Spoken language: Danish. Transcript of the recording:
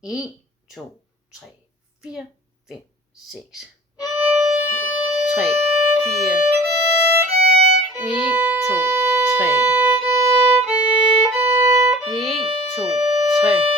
1, 2, 3, 4, 5, 6. 3, 4. 1, 2, 3. 1, 2, 3.